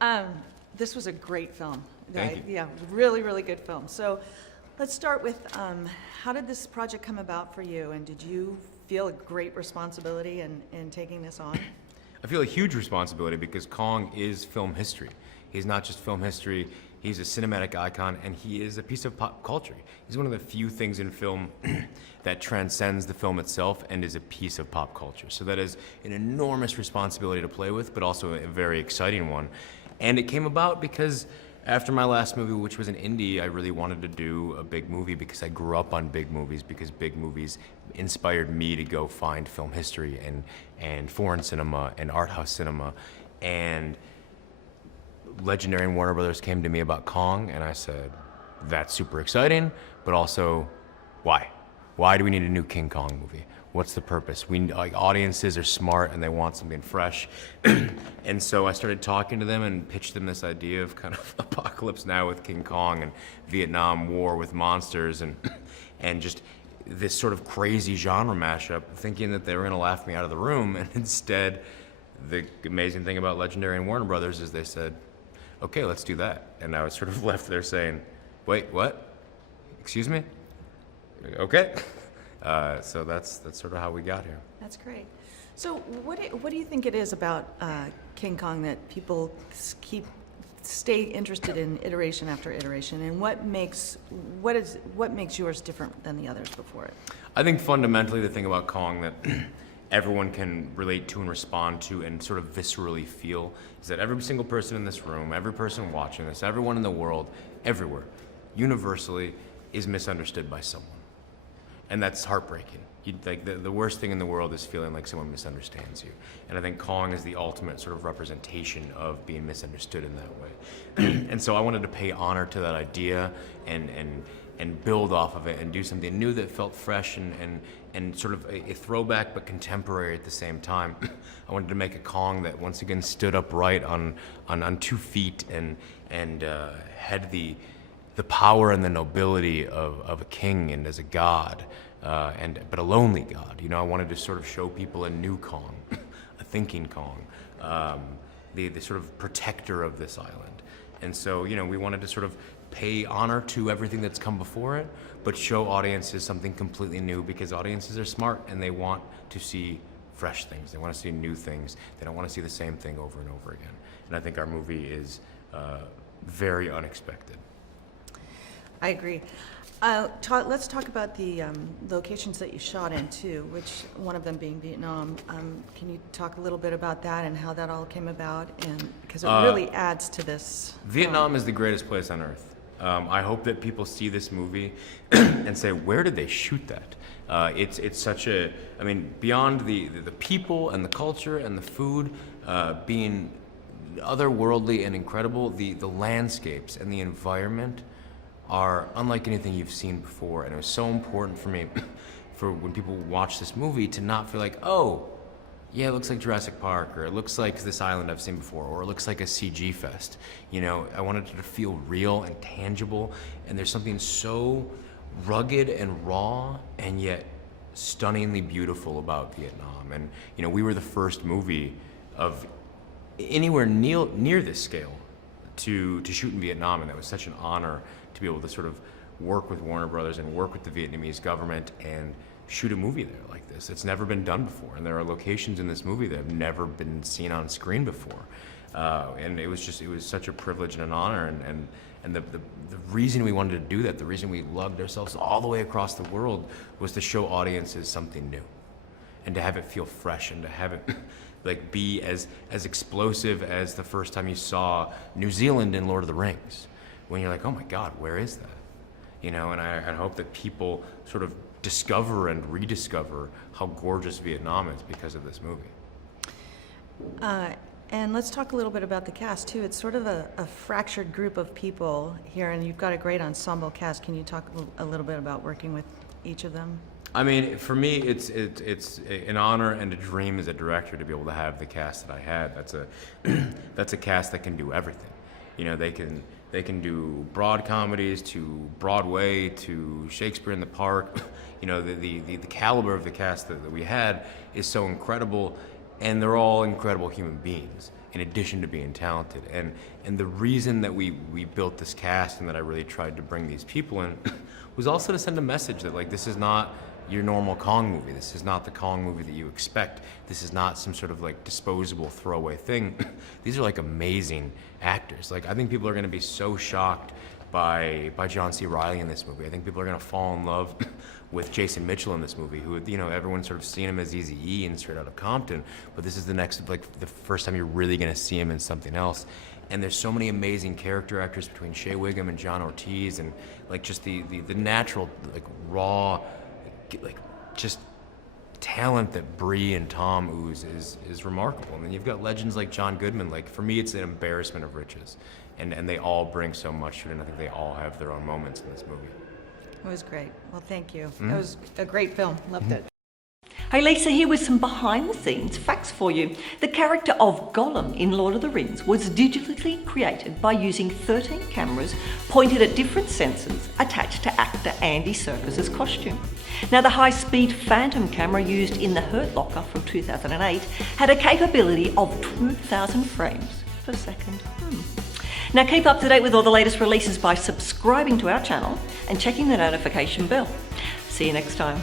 Um, this was a great film. Thank you. Yeah, really, really good film. So let's start with how did this project come about for you, and did you feel a great responsibility in taking this on? I feel a huge responsibility because Kong is film history. He's not just film history, he's a cinematic icon, and he is a piece of pop culture. He's one of the few things in film that transcends the film itself and is a piece of pop culture. So that is an enormous responsibility to play with, but also a very exciting one. And it came about because after my last movie, which was an indie, I really wanted to do a big movie because I grew up on big movies, because big movies inspired me to go find film history and foreign cinema and art house cinema. And Legendary and Warner Brothers came to me about Kong, and I said, that's super exciting, but also, why? Why do we need a new King Kong movie? What's the purpose? Audiences are smart and they want something fresh. And so I started talking to them and pitched them this idea of kind of apocalypse now with King Kong and Vietnam War with monsters and just this sort of crazy genre mashup, thinking that they were gonna laugh me out of the room. And instead, the amazing thing about Legendary and Warner Brothers is they said, okay, let's do that. And I was sort of left there saying, wait, what? Excuse me? Okay. So that's sort of how we got here. That's great. So what do you think it is about King Kong that people stay interested in iteration after iteration, and what makes yours different than the others before it? I think fundamentally the thing about Kong that everyone can relate to and respond to and sort of viscerally feel is that every single person in this room, every person watching this, everyone in the world, everywhere, universally is misunderstood by someone. And that's heartbreaking. The worst thing in the world is feeling like someone misunderstands you. And I think Kong is the ultimate sort of representation of being misunderstood in that way. And so I wanted to pay honor to that idea and build off of it and do something new that felt fresh and sort of a throwback but contemporary at the same time. I wanted to make a Kong that once again stood upright on 2 feet and had the power and the nobility of a king and as a god, but a lonely god. You know, I wanted to sort of show people a new Kong, a thinking Kong, the sort of protector of this island. And so, you know, we wanted to sort of pay honor to everything that's come before it, but show audiences something completely new, because audiences are smart and they want to see fresh things. They want to see new things. They don't want to see the same thing over and over again. And I think our movie is very unexpected. I agree. Let's talk about the locations that you shot in too, which one of them being Vietnam. Can you talk a little bit about that and how that all came about? And because it really adds to this. Vietnam is the greatest place on earth. I hope that people see this movie and say, where did they shoot that? It's such a, I mean, beyond the people and the culture and the food being otherworldly and incredible, the landscapes and the environment are unlike anything you've seen before. And it was so important for me, for when people watch this movie, to not feel like, oh, yeah, it looks like Jurassic Park, or it looks like this island I've seen before, or it looks like a CG fest. You know, I wanted it to feel real and tangible, and there's something so rugged and raw and yet stunningly beautiful about Vietnam. And, you know, we were the first movie of anywhere near this scale to shoot in Vietnam, and that was such an honor to be able to sort of work with Warner Brothers and work with the Vietnamese government and shoot a movie there like this. It's never been done before, and there are locations in this movie that have never been seen on screen before. And it was such a privilege and an honor, and the reason we wanted to do that, the reason we lugged ourselves all the way across the world, was to show audiences something new, and to have it feel fresh, and to have it like be as explosive as the first time you saw New Zealand in Lord of the Rings, when you're like, oh my God, where is that? You know, and I hope that people sort of discover and rediscover how gorgeous Vietnam is because of this movie. And let's talk a little bit about the cast too. It's sort of a fractured group of people here, and you've got a great ensemble cast. Can you talk a little bit about working with each of them? I mean, for me, it's an honor and a dream as a director to be able to have the cast that I had. That's a cast that can do everything. You know, they can do broad comedies to Broadway to Shakespeare in the Park. You know, the caliber of the cast that we had is so incredible, and they're all incredible human beings. in addition to being talented. And the reason that we built this cast and that I really tried to bring these people in was also to send a message that like this is not your normal Kong movie. This is not the Kong movie that you expect. This is not some sort of like disposable throwaway thing. These are like amazing actors. Like I think people are going to be so shocked by John C. Reilly in this movie. I think people are going to fall in love with Jason Mitchell in this movie, who, you know, everyone's sort of seen him as Eazy-E and Straight Outta Compton, but this is the first time you're really going to see him in something else. And there's so many amazing character actors between Shea Whigham and John Ortiz, and like just the natural, like raw, like just talent that Bree and Tom ooze is remarkable. And then you've got legends like John Goodman. Like for me, it's an embarrassment of riches, and they all bring so much to it, and I think they all have their own moments in this movie. It was great. Well, thank you. It was a great film. Loved it. Hey, Lisa here with some behind-the-scenes facts for you. The character of Gollum in Lord of the Rings was digitally created by using 13 cameras pointed at different sensors attached to actor Andy Serkis's costume. Now, the high-speed Phantom camera used in The Hurt Locker from 2008 had a capability of 2,000 frames per second. Now, keep up to date with all the latest releases by subscribing to our channel and checking the notification bell. See you next time.